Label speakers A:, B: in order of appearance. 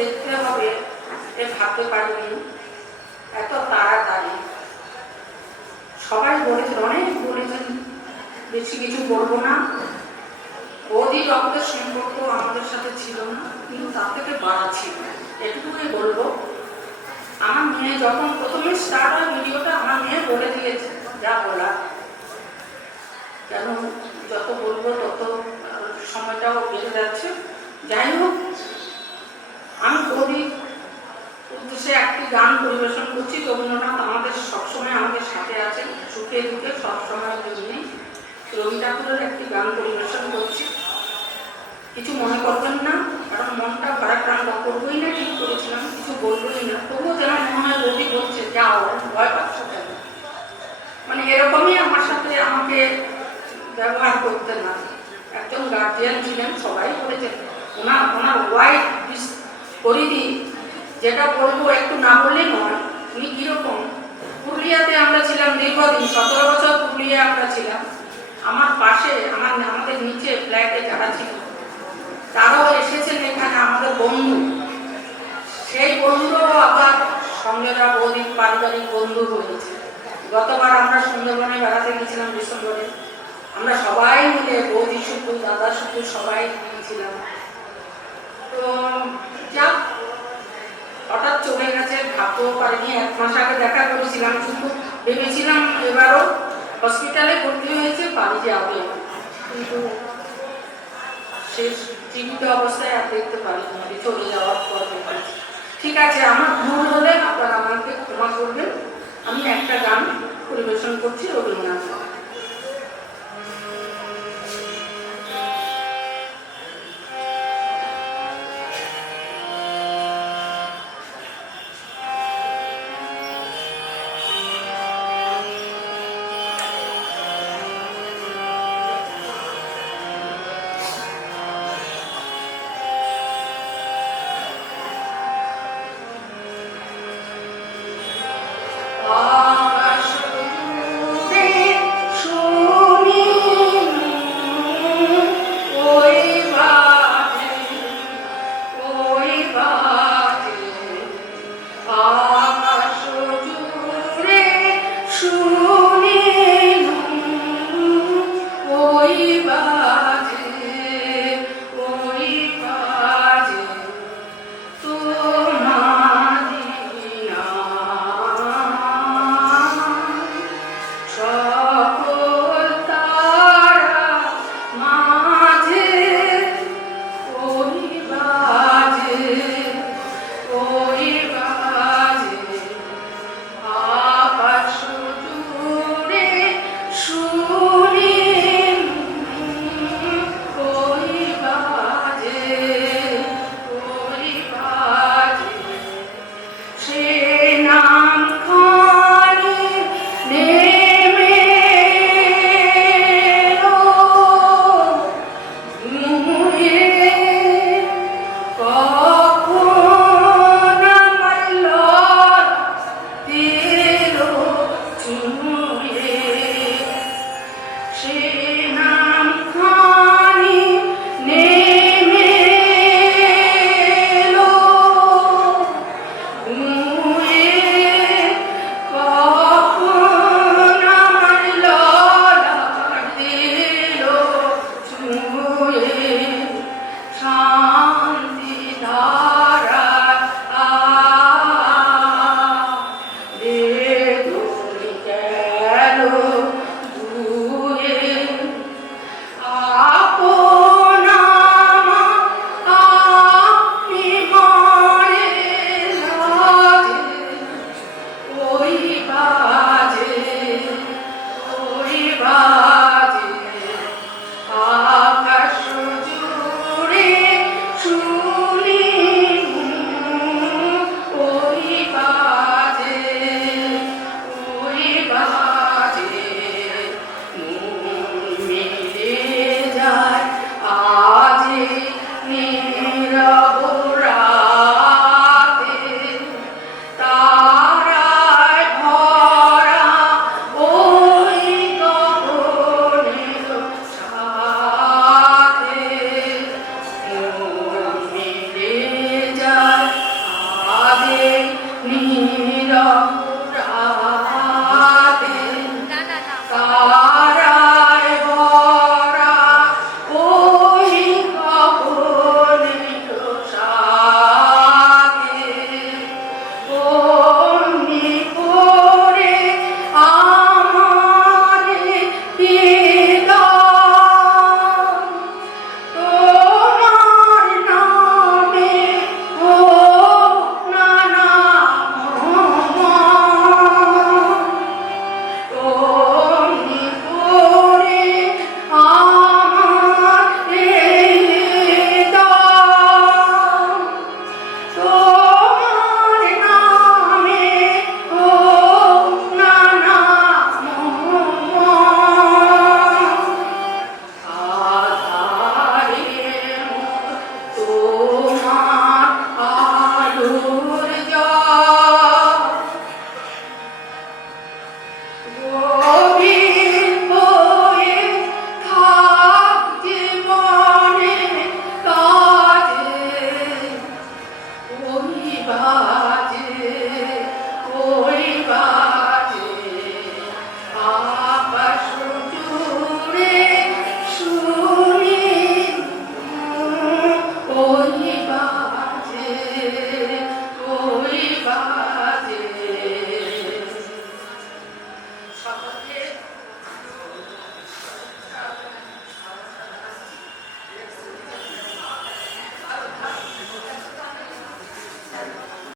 A: দেখতে হবে এ ভাবতে পারিনি এত তাড়াতাড়ি। সবাই বলেছেন, অনেক বলেছেন, বেশি কিছু বলব না। বৌদি রক্তের সম্পর্ক আমাদের সাথে ছিল না, কিন্তু তার থেকে বাড়া ছিল। এটুকুই বলব। আমার মেয়ে যখন প্রথমে স্টার্ট হয়, ভিডিওটা আমার মেয়ে বলে দিয়েছে, যা বলা। কেন যত বলব তত সময়টাও বেড়ে যাচ্ছে। যাই হোক আমি বৌদি উদ্দেশ্যে একটি গান পরিবেশন করছি রবীন্দ্রনাথ আমাদের সবসময় আমাদের সাথে আছেন, সুখে দুঃখে সবসময়ের জন্যই রবি ঠাকুরের একটি গান পরিবেশন করছি। কিছু মনে করবেন না, কারণ মনটা ভারাক্রান্ত করবোই না ঠিক করেছিলাম, কিছু বলবোই না। তবুও যেন মনে হয় রবি বলছে, যাও, ভয় পাচ্ছ কেন? মানে এরকমই আমার সাথে আমাকে ব্যবহার করতেন না। একজন গার্জিয়ান ছিলেন সবাই বলেছেন ওনার ওনার ওয়াইফ পরিধি যেটা বলব একটু না বললে নয় উনি কীরকম? পুরুলিয়াতে আমরা ছিলাম দীর্ঘদিন, সতেরো বছর পুরুলিয়া আমরা ছিলাম। আমার পাশে, আমার, আমাদের নিচে ফ্ল্যাটে যারা ছিল, তারাও এসেছেন এখানে আমাদের বন্ধু। সেই বন্ধুরাও আবার সঙ্গেরা বৌদির পারিবারিক বন্ধু হয়েছে গতবার আমরা সুন্দরবনে বেড়াতে গেছিলাম ডিসেম্বরে। আমরা সবাই মিলে, বৌদি শুক্র দাদা শুকুর সবাই গিয়েছিলাম। তো যাক হঠাৎ চলে গেছে ভাবতেও পারিনি, এক মাস আগে দেখা করেছিলাম, কিন্তু ভেবেছিলাম এবারও হসপিটালে ভর্তি হয়েছে, বাড়ি যাবে। কিন্তু শেষ জীবিত অবস্থায় আর দেখতে পারিনি চলে যাওয়ার পর ঠিক আছে, আমার ভুল হলে আপনারা আমাকে ক্ষমা করবেন। আমি একটা গান পরিবেশন করছি, রবীন্দ্রনাথ 아.